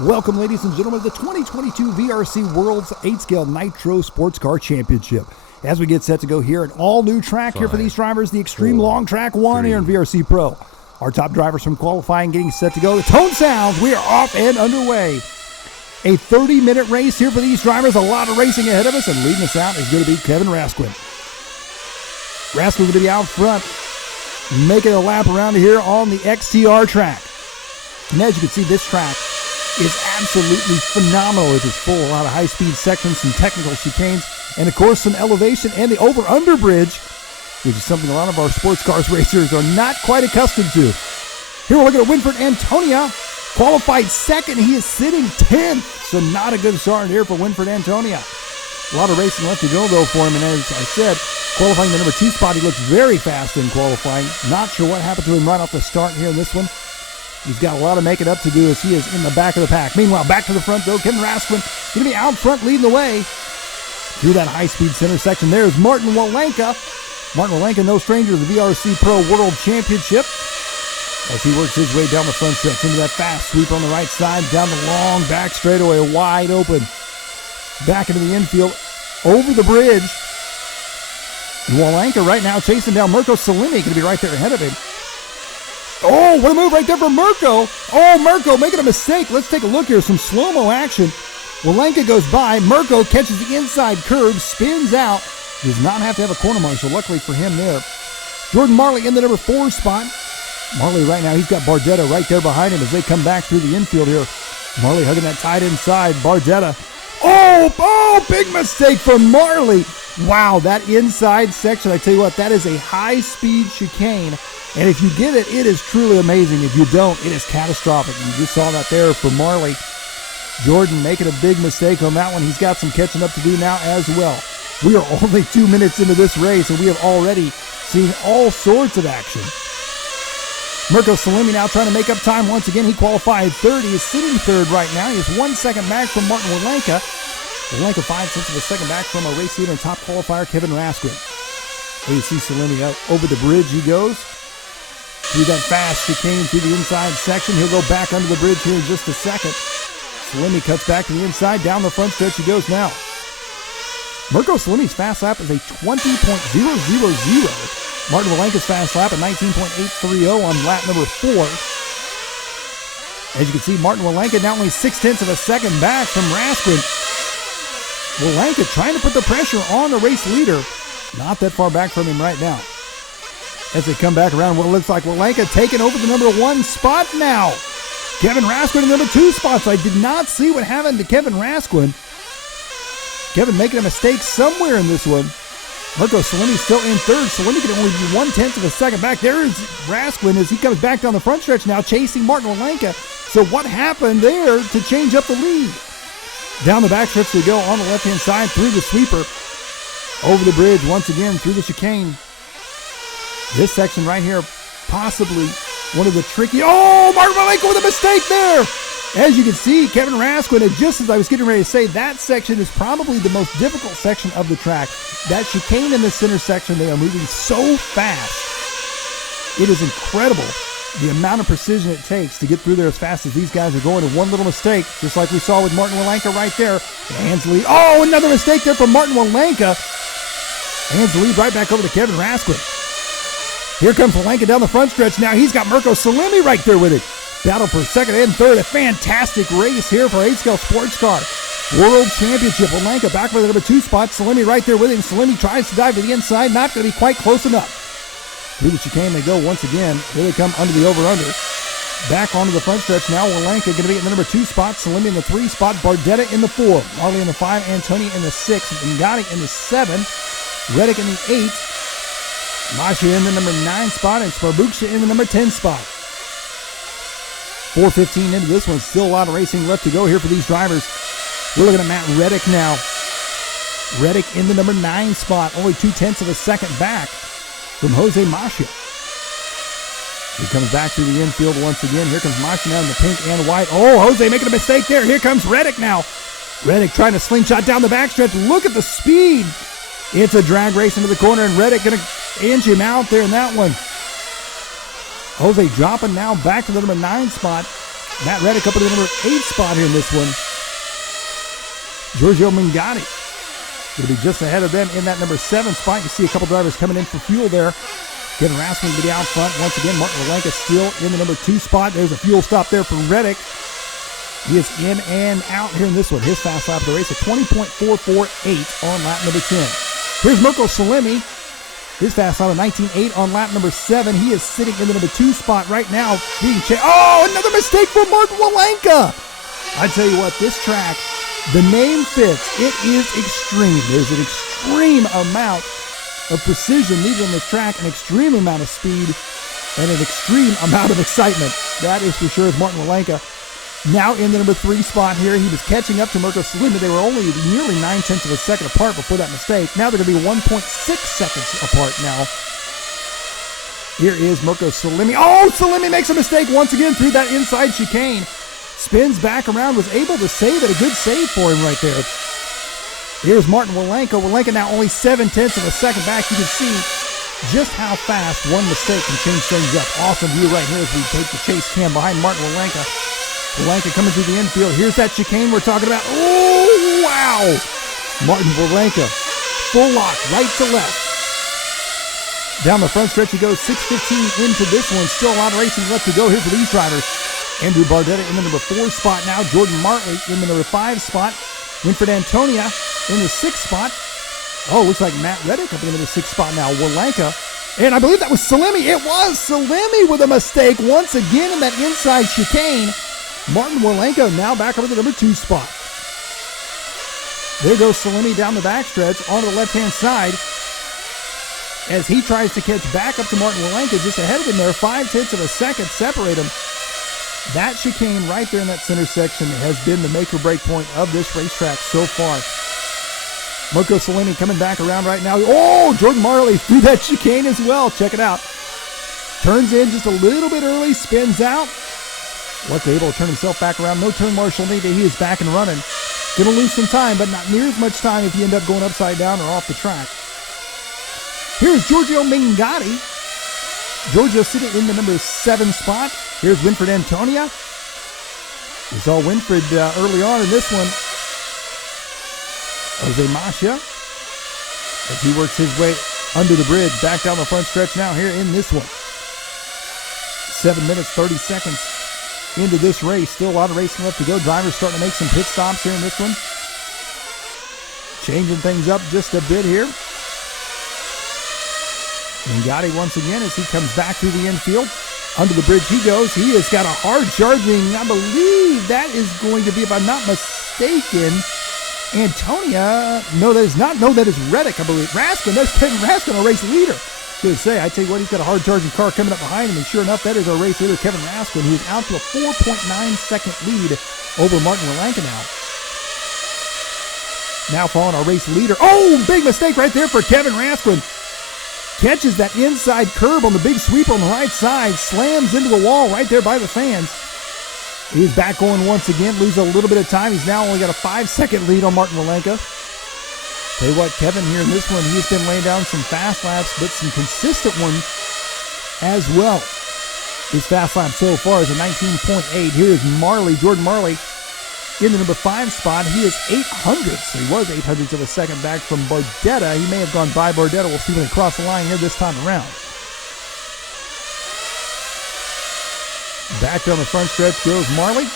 Welcome, ladies and gentlemen, to the 2022 VRC Worlds 8-Scale Nitro Sports Car Championship. As we get set to go here, an all-new track here for these drivers, the Extreme Long Track 1 here in VRC-Pro. Our top drivers from qualifying getting set to go. The tone sounds, we are off and underway. A 30-minute race here for these drivers, a lot of racing ahead of us, and leading us out is going to be Kevin Rasquin. Rasquin going to be out front, making a lap around here on the XTR track. And as you can see, this track is absolutely phenomenal. It is full, a lot of high-speed sections, some technical chicanes, and of course some elevation and the over-under bridge, which is something a lot of our sports cars racers are not quite accustomed to. Here we're looking at Winfred Antonia, qualified second. He is sitting 10th, so not a good start here for Winfred Antonia. A lot of racing left to go, though, for him, and as I said, qualifying the number 2 spot, he looked very fast in qualifying. Not sure what happened to him right off the start here in this one. He's got a lot of making up to do as he is in the back of the pack. Meanwhile, back to the front, though, Kevin Rasquin going to be out front leading the way. Through that high-speed center section there is Martin Walenka. Martin Walenka, no stranger to the VRC-Pro World Championship, as he works his way down the front stretch into that fast sweep on the right side, down the long back straightaway, wide open. Back into the infield, over the bridge. And Walenka right now chasing down Mirko Salimi, going to be right there ahead of him. Oh, what a move right there for Mirko. Oh, Mirko making a mistake. Let's take a look here. Some slow-mo action. Walenka goes by. Mirko catches the inside curve, spins out. Does not have to have a corner marshal, luckily for him there. Jordan Marley in the number 4 spot. Marley right now, he's got Bardetta right there behind him as they come back through the infield here. Marley hugging that tight inside. Bardetta. Oh, big mistake from Marley. Wow, that inside section, I tell you what, that is a high-speed chicane. And if you get it, it is truly amazing. If you don't, it is catastrophic. You just saw that there for Marley. Jordan making a big mistake on that one. He's got some catching up to do now as well. We are only 2 minutes into this race, and we have already seen all sorts of action. Mirko Salimi now trying to make up time once again. He qualified third. He is sitting third right now. He is 1 second back from Martin Walenka. Walenka 5 tenths of a second back from our race leader and top qualifier, Kevin Rasquin. There you see Salimi out over the bridge he goes. Through that fast chicane through the inside section. He'll go back under the bridge here in just a second. Salimi cuts back to the inside. Down the front stretch he goes now. Mirko Salimi's fast lap is a 20.000. Martin Walenka's fast lap at 19.830 on lap number 4. As you can see, Martin Walenka now only 6 tenths of a second back from Rasquin. Walenka trying to put the pressure on the race leader. Not that far back from him right now. As they come back around, what it looks like Walenka taking over the number 1 spot now. Kevin Rasquin in the number 2 spot. So I did not see what happened to Kevin Rasquin. Kevin making a mistake somewhere in this one. Mirko Salimi still in third. Salimi can only be 1 tenth of a second back. There is Rasquin as he comes back down the front stretch now, chasing Martin Walenka. So what happened there to change up the lead? Down the back stretch we go on the left-hand side through the sweeper. Over the bridge once again through the chicane. This section right here, possibly one of the tricky... Oh, Martin Walenka with a mistake there! As you can see, Kevin Rasquin, and just as I was getting ready to say, that section is probably the most difficult section of the track. That chicane in the center section, they are moving so fast. It is incredible the amount of precision it takes to get through there as fast as these guys are going. And one little mistake, just like we saw with Martin Walenka right there. Hands the lead. Oh, another mistake there from Martin Walenka. Hands the lead right back over to Kevin Rasquin. Here comes Walenka down the front stretch. Now he's got Mirko Salimi right there with it. Battle for second and third. A fantastic race here for 8-Scale Sports Car World Championship. Walenka back for the number 2 spot. Salimi right there with him. Salimi tries to dive to the inside. Not going to be quite close enough. Through the chicane they go once again. Here they come under the over-under. Back onto the front stretch now. Walenka going to be in the number 2 spot. Salimi in the 3 spot. Bardetta in the 4. Marley in the 5. Antonia in the 6. Ngati in the 7. Reddick in the 8. Masha in the number 9 spot. And Sparbuksha in the number 10 spot. 4:15 into this one. Still a lot of racing left to go here for these drivers. We're looking at Matt Reddick now. Reddick in the number 9 spot. Only 2 tenths of a second back from Jose Masha. He comes back to the infield once again. Here comes Masha now in the pink and white. Oh, Jose making a mistake there. Here comes Reddick now. Reddick trying to slingshot down the backstretch. Look at the speed. It's a drag race into the corner, and Reddick going to inch him out there in that one. Jose dropping now back to the number 9 spot. Matt Reddick up in the number 8 spot here in this one. Giorgio Mingatti going to be just ahead of them in that number 7 spot. You see a couple drivers coming in for fuel there. Kevin Raskin to be out front. Once again, Martin Walenka still in the number 2 spot. There's a fuel stop there for Reddick. He is in and out here in this one. His fast lap of the race, a 20.448 on lap number 10. Here's Mirko Salemi. His fast lap of 19.8 on lap number 7. He is sitting in the number 2 spot right now. Oh, another mistake for Martin Walenka. I tell you what, this track, the name fits. It is extreme. There's an extreme amount of precision needed on this track, an extreme amount of speed, and an extreme amount of excitement. That is for sure. Is Martin Walenka now in the number 3 spot here. He was catching up to Mirko Salemi. They were only nearly 9/10 of a second apart before that mistake. Now they're going to be 1.6 seconds apart now. Here is Mirko Salemi. Oh, Salemi makes a mistake once again through that inside chicane. Spins back around, was able to save it. A good save for him right there. Here's Martin Walenka. Walenka now only 7/10 of a second back. You can see just how fast one mistake can change things up. Awesome view right here as we take the chase cam behind Martin Walenka. Walenka coming through the infield. Here's that chicane we're talking about. Oh, wow. Martin Walenka, full lock, right to left. Down the front stretch he goes, 6:15 into this one. Still a lot of racing left to go here for these drivers. Andrew Bardetta in the number 4 spot now. Jordan Martley in the number 5 spot. Winfred Antonia in the 6th spot. Oh, looks like Matt Reddick up in the number 6 spot now. Walenka. And I believe that was Salemi. It was Salemi with a mistake once again in that inside chicane. Martin Walenka now back up in the number 2 spot. There goes Salemi down the backstretch onto the left-hand side as he tries to catch back up to Martin Walenka just ahead of him there. 5/10 of a second separate him. That chicane right there in that center section has been the make or break point of this racetrack so far. Mirko Salemi coming back around right now. Oh, Jordan Martley through that chicane as well. Check it out. Turns in just a little bit early, spins out. Luckily able to turn himself back around. No turn marshal needed. He is back and running. Going to lose some time, but not near as much time if you end up going upside down or off the track. Here's Giorgio Mingatti. Giorgio sitting in the number 7 spot. Here's Winfred Antonia. We saw Winfred early on in this one. Jose Masha, as he works his way under the bridge, back down the front stretch now here in this one. 7 minutes, 30 seconds into this race. Still a lot of racing left to go. Drivers starting to make some pit stops here in this one. Changing things up just a bit here. Mingatti once again as he comes back through the infield. Under the bridge he goes. He has got a hard charging, I believe that is going to be, if I'm not mistaken, Antonia. No, that is not. No, that is Reddick, I believe. Raskin, that's Kevin Raskin, a race leader. Good to say, I tell you what, he's got a hard charging car coming up behind him, and sure enough, that is our race leader, Kevin Raskin, who is out to a 4.9 second lead over Martin Walenka now. Now following our race leader. Oh, big mistake right there for Kevin Raskin. Catches that inside curb on the big sweep on the right side, slams into the wall right there by the fans. He's back going once again, loses a little bit of time. He's now only got a 5-second lead on Martin Walenka. Tell you what, Kevin here in this one, he's been laying down some fast laps, but some consistent ones as well. His fast lap so far is a 19.8. Here is Marley, Jordan Marley, in the number 5 spot. He is 800ths. He was 800ths of a second back from Bardetta. He may have gone by Bardetta. We'll see when they cross the line here this time around. Back down the front stretch goes Marley.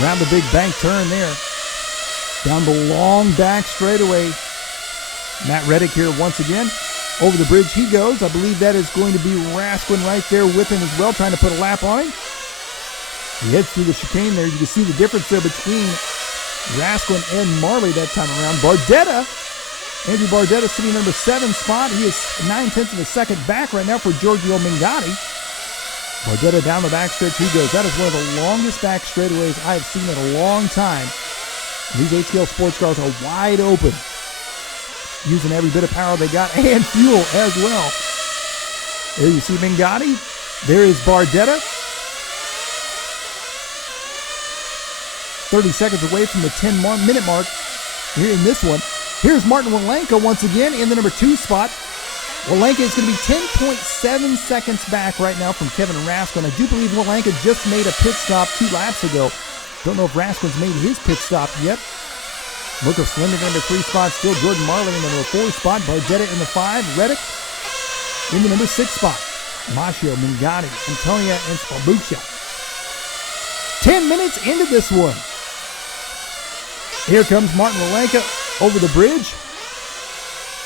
Around the big bank turn there. Down the long back straightaway. Matt Reddick here once again. Over the bridge he goes. I believe that is going to be Raskin right there with him as well, trying to put a lap on him. He heads through the chicane there. You can see the difference there between Raskin and Marley that time around. Bardetta, Andrew Bardetta sitting in number 7 spot. He is 9/10 of a second back right now for Giorgio Mingatti. Bardetta down the backstretch he goes. That is one of the longest back straightaways I have seen in a long time. These 8-scale sports cars are wide open, using every bit of power they got and fuel as well. There you see Mingatti. There is Bardetta. 30 seconds away from the 10-minute mark here in this one. Here's Martin Walenka once again in the number 2 spot. Walenka is going to be 10.7 seconds back right now from Kevin Raskin. I do believe Walenka just made a pit stop 2 laps ago. Don't know if Raskin's made his pit stop yet. Mirko Slinder in the 3 spot still. Jordan Marley in the number 4 spot. Bardetta in the 5. Reddick in the number 6 spot. Machio, Mingatti, Antonia, and Sparbuccia. 10 minutes into this one. Here comes Martin Walenka over the bridge.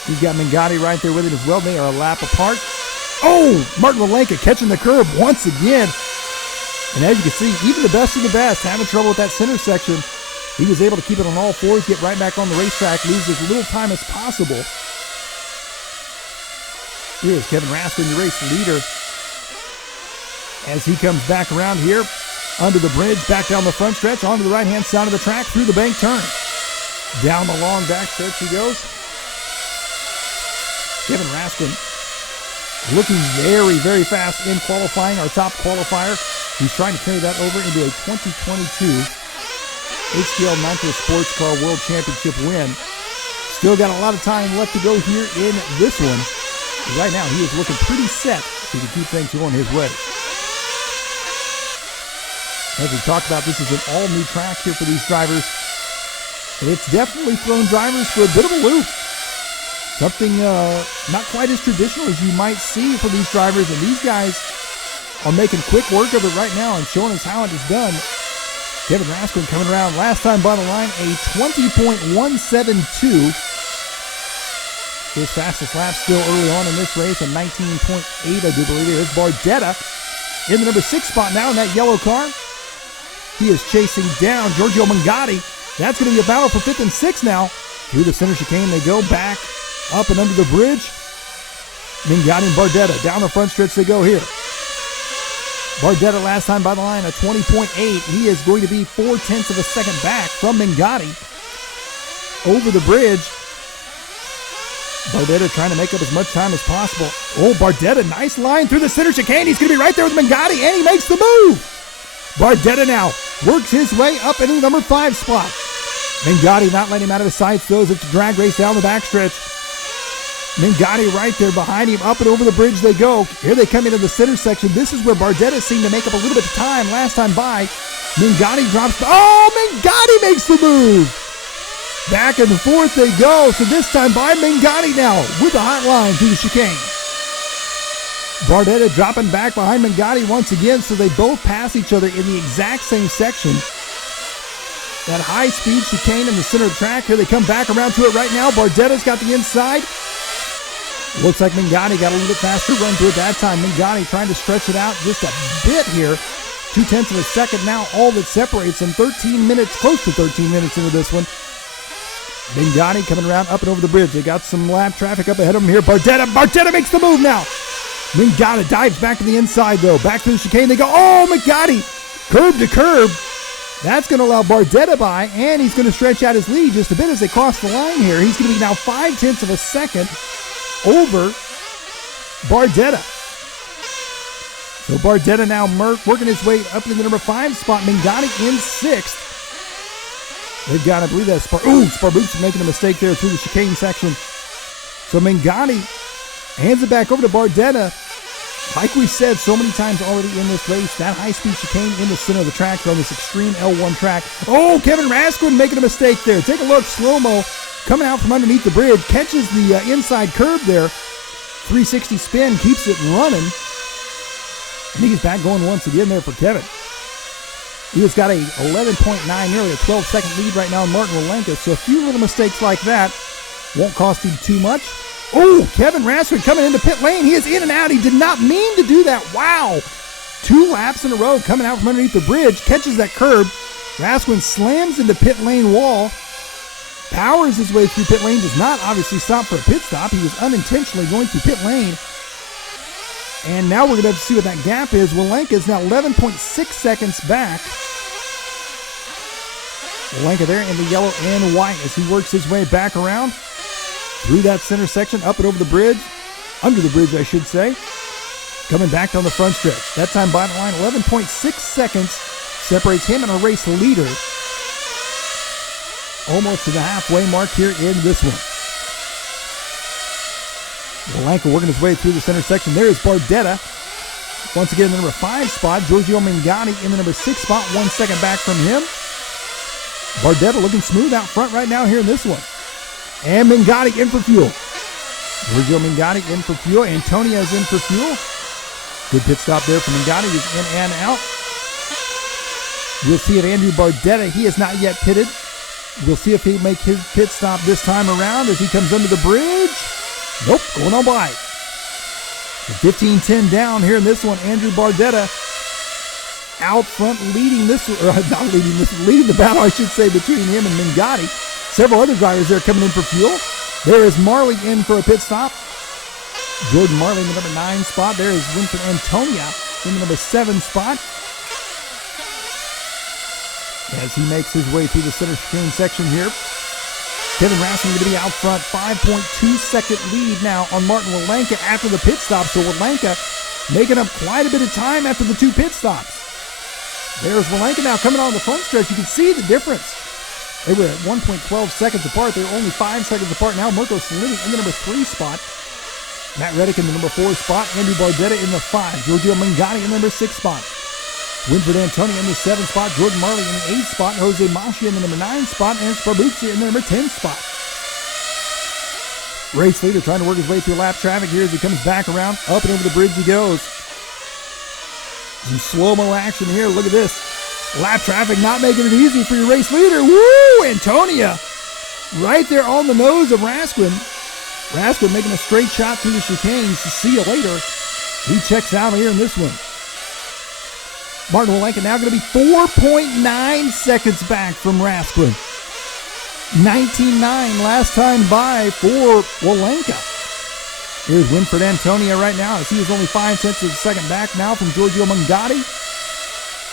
He's got Mingatti right there with him as well. They are a lap apart. Oh, Martin Walenka catching the curb once again. And as you can see, even the best of the best having trouble with that center section. He was able to keep it on all fours, get right back on the racetrack, lose as little time as possible. Here's Kevin Raskin, the race leader, as he comes back around here under the bridge, back down the front stretch, onto the right-hand side of the track, through the bank turn. Down the long back stretch he goes. Kevin Raskin looking very, very fast in qualifying, our top qualifier. He's trying to carry that over into a 2022 XTR Nitro Sports Car World Championship win. Still got a lot of time left to go here in this one. Right now, he is looking pretty set to keep things going his way. As we talked about, this is an all-new track here for these drivers. And it's definitely thrown drivers for a bit of a loop. Something not quite as traditional as you might see for these drivers. And these guys are making quick work of it right now and showing us how it is done. Kevin Raskin coming around last time by the line, a 20.172. His fastest lap still early on in this race, a 19.8, I do believe it is. Bardetta in the number 6 spot now in that yellow car. He is chasing down Giorgio Mingatti. That's going to be a battle for 5th and 6th now. Through the center chicane they go, back up and under the bridge. Mingatti and Bardetta down the front stretch they go here. Bardetta last time by the line, a 20.8. He is going to be 0.4 of a second back from Mingatti. Over the bridge. Bardetta trying to make up as much time as possible. Oh, Bardetta, nice line through the center chicane. He's going to be right there with Mingatti, and he makes the move. Bardetta now works his way up into the number 5 spot. Mingatti not letting him out of his sights, though, as it's a drag race down the backstretch. Mingatti right there behind him, up and over the bridge they go. Here they come into the center section. This is where Bardetta seemed to make up a little bit of time last time by. Mingatti drops. Oh, Mingatti makes the move. Back and forth they go. So this time by Mingatti now with the hot line through the chicane. Bardetta dropping back behind Mingatti once again, so they both pass each other in the exact same section. That high-speed chicane in the center of the track. Here they come back around to it right now. Bardetta's got the inside. Looks like Mingatti got a little bit faster run to it that time. Mingatti trying to stretch it out just a bit here. 0.2 of a second now, all that separates them. 13 minutes, close to 13 minutes into this one. Mingatti coming around up and over the bridge. They got some lap traffic up ahead of them here. Bardetta makes the move now. Mingatti dives back to the inside, though. Back to the chicane they go. Oh, Mingatti, curb to curb. That's going to allow Bardetta by, and he's going to stretch out his lead just a bit as they cross the line here. He's going to be now 0.5 of a second over Bardetta. So Bardetta now working his way up to the number 5 spot. Mingatti in 6th. They've got, I believe that's Sparbuccia making a mistake there through the chicane section. So Mingatti hands it back over to Bardetta. Like we said so many times already in this race, that high-speed chicane in the center of the track on this extreme L1 track. Oh, Kevin Raskin making a mistake there. Take a look, slow-mo, coming out from underneath the bridge, catches the inside curb there. 360 spin, keeps it running. And he's back going once again there for Kevin. He has got a 11.9, nearly a 12-second lead right now in Martin Walenka. So a few little mistakes like that won't cost him too much. Oh, Kevin Raskin coming into pit lane. He is in and out. He did not mean to do that. Wow. 2 laps in a row coming out from underneath the bridge. Catches that curb. Raskin slams into pit lane wall. Powers his way through pit lane. Does not obviously stop for a pit stop. He was unintentionally going through pit lane. And now we're going to have to see what that gap is. Walenka is now 11.6 seconds back. Walenka there in the yellow and white as he works his way back around through that center section, up and over the bridge, under the bridge, I should say. Coming back down the front stretch. That time by the line, 11.6 seconds separates him and a race leader. Almost to the halfway mark here in this one. Walenka working his way through the center section. There is Bardetta. Once again, in the number 5 spot. Giorgio Mingatti in the number 6 spot. 1 second back from him. Bardetta looking smooth out front right now here in this one. And Mingatti in for fuel. Giorgio Mingatti in for fuel. Antonia is in for fuel. Good pit stop there for Mingatti. He's in and out. We'll see if Andrew Bardetta, he is not yet pitted. We'll see if he make his pit stop this time around as he comes under the bridge. Nope, going on by. 15-10 down here in this one. Andrew Bardetta out front leading this, or not leading this, leading the battle, I should say, between him and Mingatti. Several other drivers there coming in for fuel. There is Marley in for a pit stop. Jordan Marley in the number 9 spot. There is Winfred Antonia in the number 7 spot. As he makes his way through the center chicane section here. Kevin Rasmussen going to be out front. 5.2 second lead now on Martin Walenka after the pit stop. So Walenka making up quite a bit of time after the 2 pit stops. There's Walenka now coming on the front stretch. You can see the difference. They were at 1.12 seconds apart. They were only 5 seconds apart now. Mirko Salini in the number 3 spot. Matt Reddick in the number 4 spot. Andrew Bardetta in the 5. Giorgio Mingatti in the number 6 spot. Winfred Antonia in the 7 spot. Jordan Marley in the 8 spot. Jose Mascia in the number 9 spot. And Sparbuzzi in the number 10 spot. Race leader trying to work his way through lap traffic here as he comes back around. Up and over the bridge he goes. Some slow-mo action here. Look at this. Lap traffic not making it easy for your race leader. Woo! Antonia right there on the nose of Raskin. Raskin making a straight shot through the chicanes. See you later. He checks out here in this one. Martin Walenka now going to be 4.9 seconds back from Raskin. 19.9 last time by for Walenka. Here's Winfred Antonia right now as he is only 5 tenths of a second back now from Giorgio Mingatti.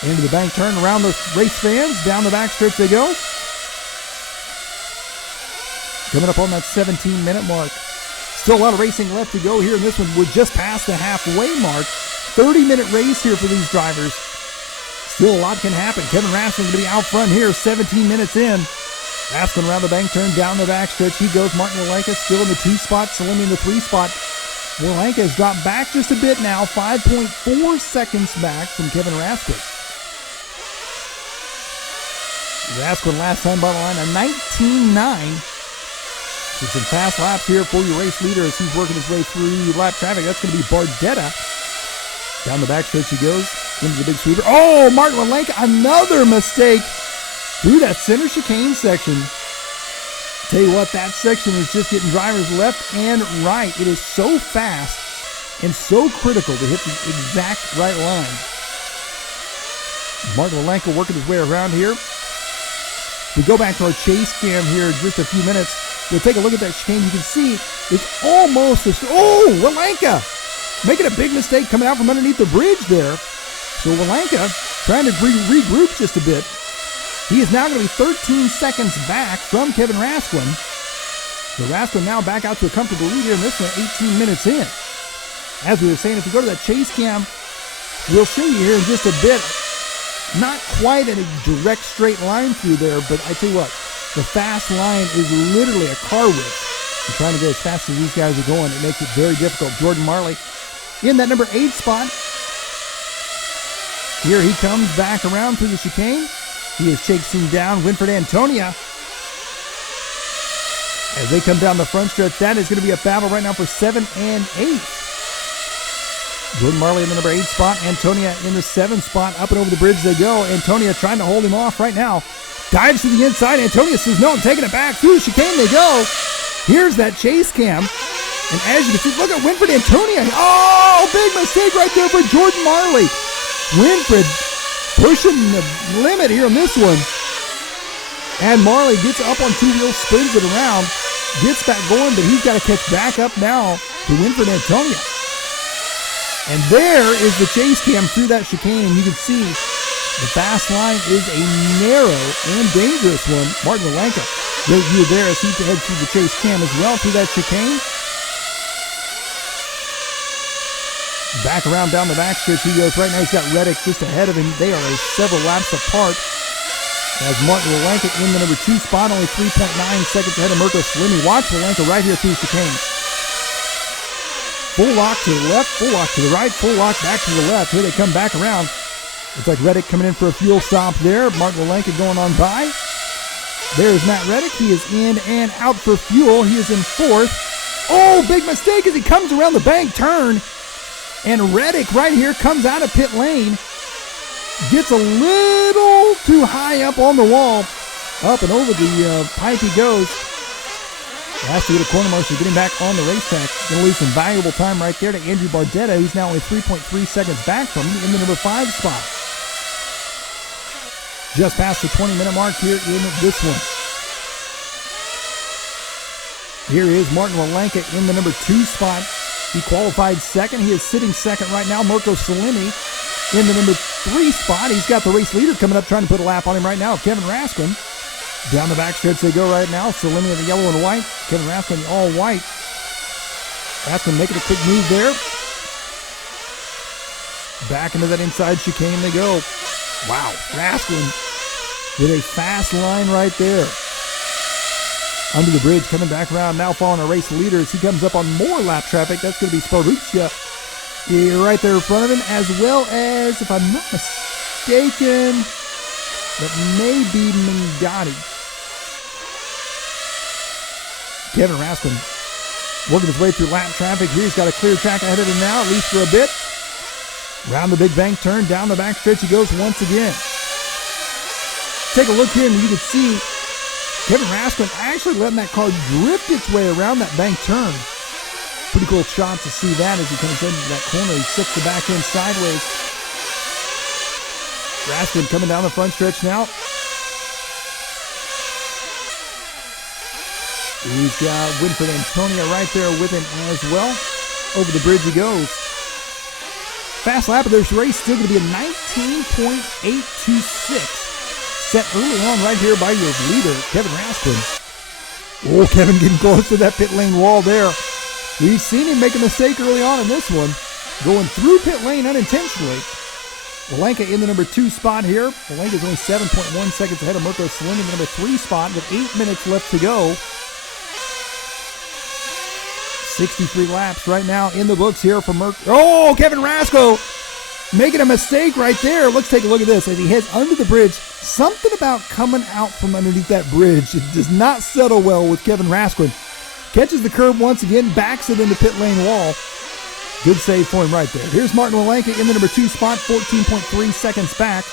Into the bank turn around the race fans. Down the back stretch they go. Coming up on that 17-minute mark. Still a lot of racing left to go here in this one. We're just past the halfway mark. 30-minute race here for these drivers. Still a lot can happen. Kevin Raskin going to be out front here 17 minutes in. Raskin around the bank turn, down the back stretch. He goes. Martin Walenka still in the 2 spot. Salimi in the 3 spot. Walenka has dropped back just a bit now. 5.4 seconds back from Kevin Raskin. Raskin last time by the line, a 19.9. So some fast laps here for your race leader as he's working his way through lap traffic. That's going to be Bardetta. Down the back stretch he goes. Into the big sweeper. Oh, Martin Walenka, another mistake through that center chicane section. Tell you what, that section is just getting drivers left and right. It is so fast and so critical to hit the exact right line. Martin Walenka working his way around here. We go back to our chase cam here in just a few minutes. We'll take a look at that chicane. You can see it's almost Walenka making a big mistake coming out from underneath the bridge there. So Walenka trying to regroup just a bit. He is now going to be 13 seconds back from Kevin Raskin. So Raskin now back out to a comfortable lead here in this one, 18 minutes in. As we were saying, if we go to that chase cam, we'll show you here in just a bit. Not quite in a direct straight line through there, but I tell you what, the fast line is literally a car whip. You're trying to go as fast as these guys are going. It makes it very difficult. Jordan Marley in that number 8 spot. Here he comes back around through the chicane. He is chasing down Winfred Antonia. As they come down the front stretch, that is going to be a battle right now for 7 and 8. Jordan Marley in the number 8 spot. Antonia in the 7 spot. Up and over the bridge they go. Antonia trying to hold him off right now. Dives to the inside. Antonia says no, I'm taking it back. Through the chicane they go. Here's that chase cam. And as you can see, look at Winfred Antonia. Oh, big mistake right there for Jordan Marley. Winfred pushing the limit here on this one. And Marley gets up on 2 wheels, spins it around, gets back going, but he's got to catch back up now to Winfred Antonia. And there is the chase cam through that chicane, and you can see the fast line is a narrow and dangerous one. Martin Walenka, great view there as he heads through the chase cam as well through that chicane. Back around down the back stretch he goes. Right now he's got Reddick just ahead of him. They are several laps apart. As Martin Walenka in the number 2 spot, only 3.9 seconds ahead of Mirko Salini. Watch Walenka right here through the chicane. Full lock to the left, full lock to the right, full lock back to the left. Here they come back around. Looks like Reddick coming in for a fuel stop there. Martin Walenka going on by. There's Matt Reddick. He is in and out for fuel. He is in fourth. Oh, big mistake as he comes around the bank turn. And Reddick right here comes out of pit lane. Gets a little too high up on the wall. Up and over the pipe he goes. Has to get a corner marshal getting back on the racetrack. Going to lose some valuable time right there to Andrew Bardetta, who's now only 3.3 seconds back from him in the number 5 spot. Just past the 20-minute mark here in this one. Here is Martin Walenka in the number 2 spot. He qualified second. He is sitting second right now. Mirko Salimi in the number 3 spot. He's got the race leader coming up trying to put a lap on him right now, Kevin Raskin. Down the backstretch they go right now. Salimi in the yellow and white. Kevin Raskin in the all white. Raskin making a quick move there. Back into that inside chicane they go. Wow, Raskin with a fast line right there. Under the bridge, coming back around, now following a race leader as he comes up on more lap traffic. That's going to be Sparuccia right there in front of him, as well as, if I'm not mistaken, that may be Mingotti. Kevin Raskin working his way through lap traffic here. He's got a clear track ahead of him now, at least for a bit. Round the big bank turn, down the back stretch he goes once again. Take a look here and you can see Kevin Raskin actually letting that car drift its way around that bank turn. Pretty cool shot to see that as he comes into that corner. He slips the back end sideways. Raskin coming down the front stretch now. He's got Winfred Antonia right there with him as well. Over the bridge he goes. Fast lap of this race still going to be a 19.826. Set early on right here by your leader, Kevin Raskin. Oh, Kevin getting close to that pit lane wall there. We've seen him make a mistake early on in this one. Going through pit lane unintentionally. Walenka in the number 2 spot here. Walenka is only 7.1 seconds ahead of Mirko Salimi in the number 3 spot with 8 minutes left to go. 63 laps right now in the books here for Mirko. Oh, Kevin Raskin making a mistake right there. Let's take a look at this as he heads under the bridge. Something about coming out from underneath that bridge. It does not settle well with Kevin Raskin. Catches the curb once again, backs it into pit lane wall. Good save for him right there. Here's Martin Walenka in the number 2 spot, 14.3 seconds back.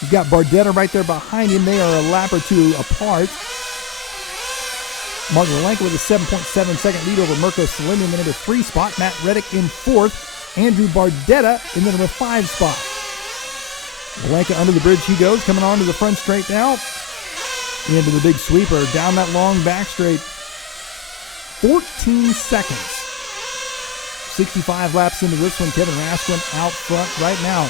He's got Bardetta right there behind him. They are a lap or 2 apart. Martin Walenka with a 7.7 second lead over Mirko Salimi in the number 3 spot. Matt Reddick in 4th. Andrew Bardetta in the number 5 spot. Walenka under the bridge he goes, coming on to the front straight now. Into the big sweeper, down that long back straight. 14 seconds. 65 laps into this one. Kevin Raskin out front right now.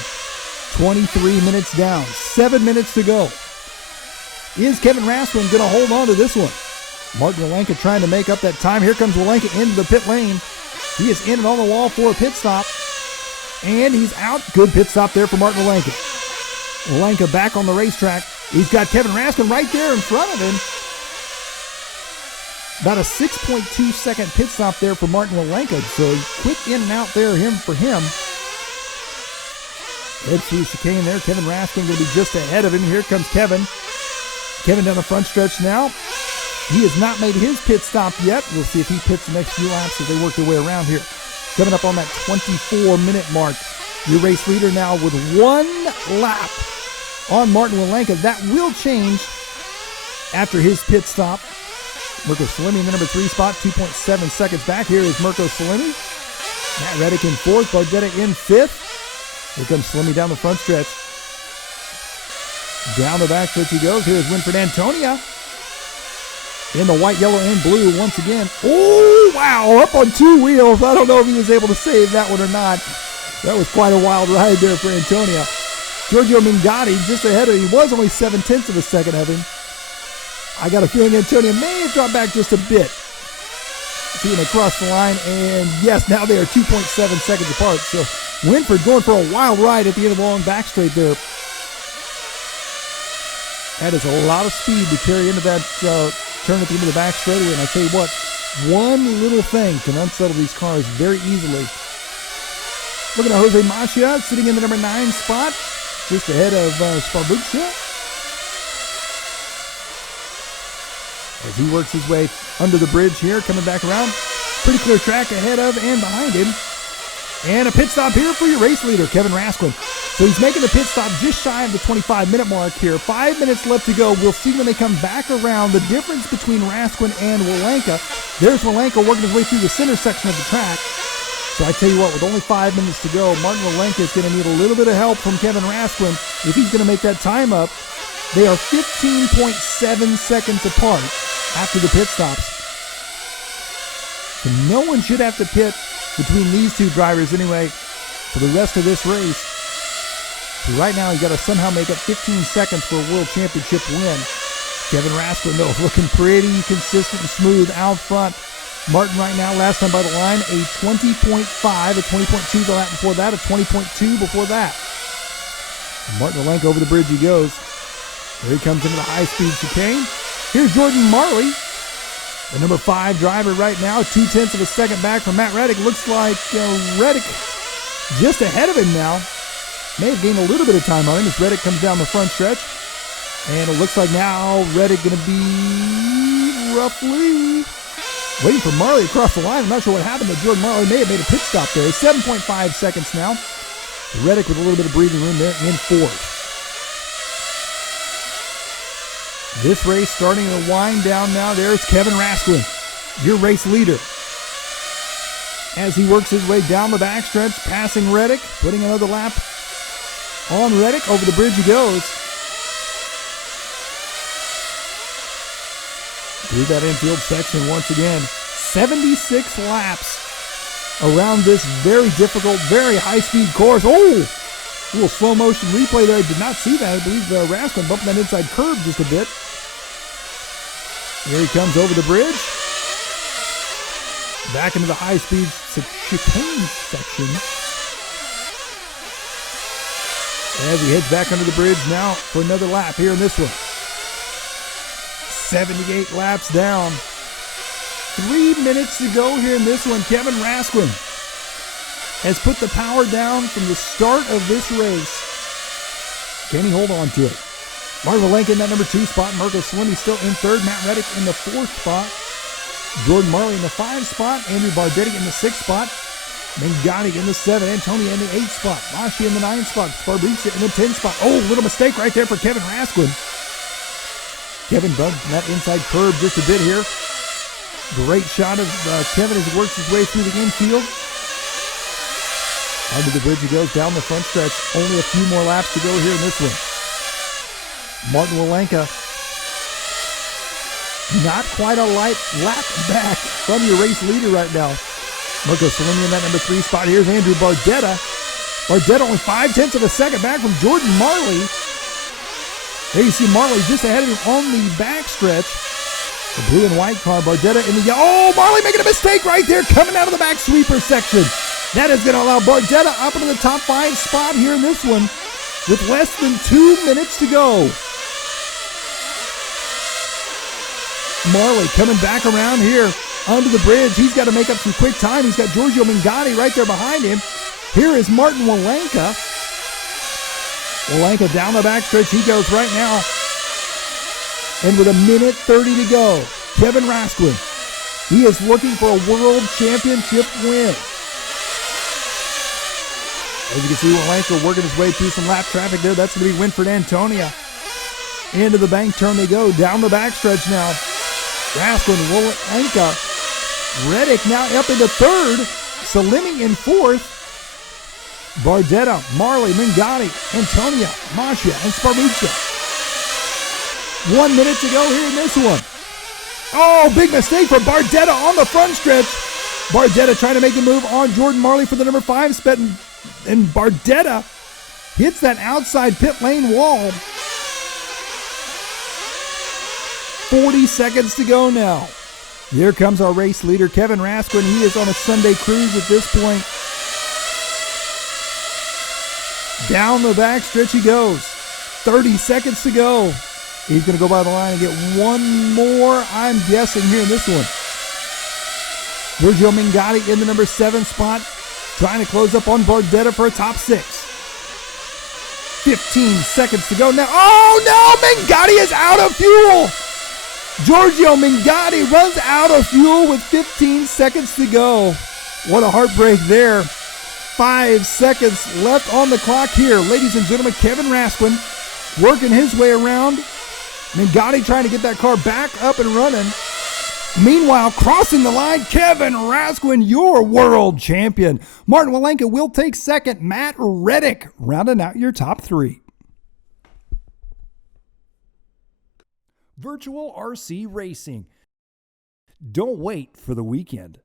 23 minutes down. 7 minutes to go. Is Kevin Raskin going to hold on to this one? Martin Walenka trying to make up that time. Here comes Walenka into the pit lane. He is in and on the wall for a pit stop. And he's out. Good pit stop there for Martin Walenka. Walenka back on the racetrack. He's got Kevin Raskin right there in front of him. About a 6.2 second pit stop there for Martin Walenka. So quick in and out there for him. Head through chicane there. Kevin Raskin going to be just ahead of him. Here comes Kevin. Kevin down the front stretch now. He has not made his pit stop yet. We'll see if he pits the next few laps as they work their way around here. Coming up on that 24-minute mark. Your race leader now with 1 lap on Martin Walenka. That will change after his pit stop. Mirko Salimi in the number 3 spot, 2.7 seconds back. Here is Mirko Salimi. Matt Reddick in 4th, Bardetta in 5th. Here comes Salimi down the front stretch. Down the back stretch he goes. Here is Winfred Antonia. In the white, yellow, and blue once again. Oh, wow, up on 2 wheels. I don't know if he was able to save that one or not. That was quite a wild ride there for Antonia. Giorgio Mingotti just ahead of him. He was only 0.7 of a second of him. I got a feeling Antonia may have dropped back just a bit. See him across the line, and yes, now they are 2.7 seconds apart. So Winfred going for a wild ride at the end of the long back straight there. That is a lot of speed to carry into that turn at the end of the back straightaway, and I tell you what, One little thing can unsettle these cars very easily. Looking at Jose Machia sitting in the number 9 spot, just ahead of Sparbuccia. As he works his way under the bridge here, coming back around. Pretty clear track ahead of and behind him. And a pit stop here for your race leader, Kevin Raskin. So he's making the pit stop just shy of the 25-minute mark here. 5 minutes left to go. We'll see when they come back around the difference between Raskin and Walenka. There's Walenka working his way through the center section of the track. So I tell you what, with only 5 minutes to go, Martin Walenka is going to need a little bit of help from Kevin Raskin if he's going to make that time up. They are 15.7 seconds apart after the pit stops. So no one should have to pit between these two drivers anyway for the rest of this race. So right now, you got to somehow make up 15 seconds for a world championship win. Kevin Raskin, though, looking pretty consistent and smooth out front. Martin right now, last time by the line, a 20.5, a 20.2 the lap before that, a 20.2 before that. Martin Walenka over the bridge he goes. There he comes into the high-speed chicane. Here's Jordan Marley, the number 5 driver right now, 0.2 of a second back from Matt Reddick. Looks like Reddick just ahead of him now. May have gained a little bit of time on him as Reddick comes down the front stretch. And it looks like now Reddick going to be roughly waiting for Marley across the line. I'm not sure what happened, but Jordan Marley may have made a pit stop there. 7.5 seconds now. Reddick with a little bit of breathing room there in 4th. This race starting to wind down now. There's Kevin Raskin, your race leader. As he works his way down the backstretch, passing Reddick, putting another lap on Reddick. Over the bridge he goes. Through that infield section once again. 76 laps around this very difficult, very high-speed course. Oh! A little slow motion replay there. I did not see that. I believe Raskin bumped that inside curb just a bit. Here he comes over the bridge. Back into the high-speed chicane section. As he heads back under the bridge now for another lap here in this one. 78 laps down. 3 minutes to go here in this one. Kevin Raskin has put the power down from the start of this race. Can he hold on to it? Martin Walenka in that number 2 spot. Mirko Salimi still in 3rd. Matt Reddick in the 4th spot. Jordan Marley in the 5th spot. Andrew Bardetti in the 6th spot. Mengani in the 7th. Antonio in the 8th spot. Mashi in the 9th spot. Sparbuccia in the 10th spot. Oh, little mistake right there for Kevin Raskin. Kevin bumped that inside curb just a bit here. Great shot of Kevin as he works his way through the infield. Under the bridge he goes down the front stretch. Only a few more laps to go here in this one. Martin Walenka, not quite a light lap back from your race leader right now. Mirko Salimi in that number 3 spot. Here's Andrew Bardetta. Bardetta only 0.5 of a second back from Jordan Marley. There you see Marley just ahead of him on the back stretch. The blue and white car, Bardetta in the yellow. Oh, Marley making a mistake right there, coming out of the back sweeper section. That is going to allow Bardetta up into the top 5 spot here in this one with less than 2 minutes to go. Marley coming back around here under the bridge. He's got to make up some quick time. He's got Giorgio Mengani right there behind him. Here is Martin Walenka. Walenka down the backstretch. He goes right now. And with 1:30 to go, Kevin Raskin, he is looking for a world championship win. As you can see, Walenka working his way through some lap traffic there. That's going to be Winfred Antonia. Into the bank turn they go. Down the backstretch now. Raskin, Walenka, Reddick now up into 3rd. Salimi in 4th. Bardetta, Marley, Mengani, Antonia, Mascia, and Sparbuccia. 1 minute to go here in this one. Oh, big mistake for Bardetta on the front stretch. Bardetta trying to make the move on Jordan Marley for the number 5 spot. And Bardetta hits that outside pit lane wall. 40 seconds to go now. Here comes our race leader, Kevin Raskin. He is on a Sunday cruise at this point. Down the back stretch he goes. 30 seconds to go. He's going to go by the line and get one more, I'm guessing, here in this one. Giorgio Mingotti in the number 7 spot, trying to close up on Bardetta for a top 6. 15 seconds to go now. Oh no, Mingotti is out of fuel. Giorgio Mingotti runs out of fuel with 15 seconds to go. What a heartbreak there. 5 seconds left on the clock here. Ladies and gentlemen, Kevin Raskin working his way around. Mingotti trying to get that car back up and running. Meanwhile, crossing the line, Kevin Raskin, your world champion. Martin Walenka will take second. Matt Reddick rounding out your top 3. Virtual RC Racing. Don't wait for the weekend.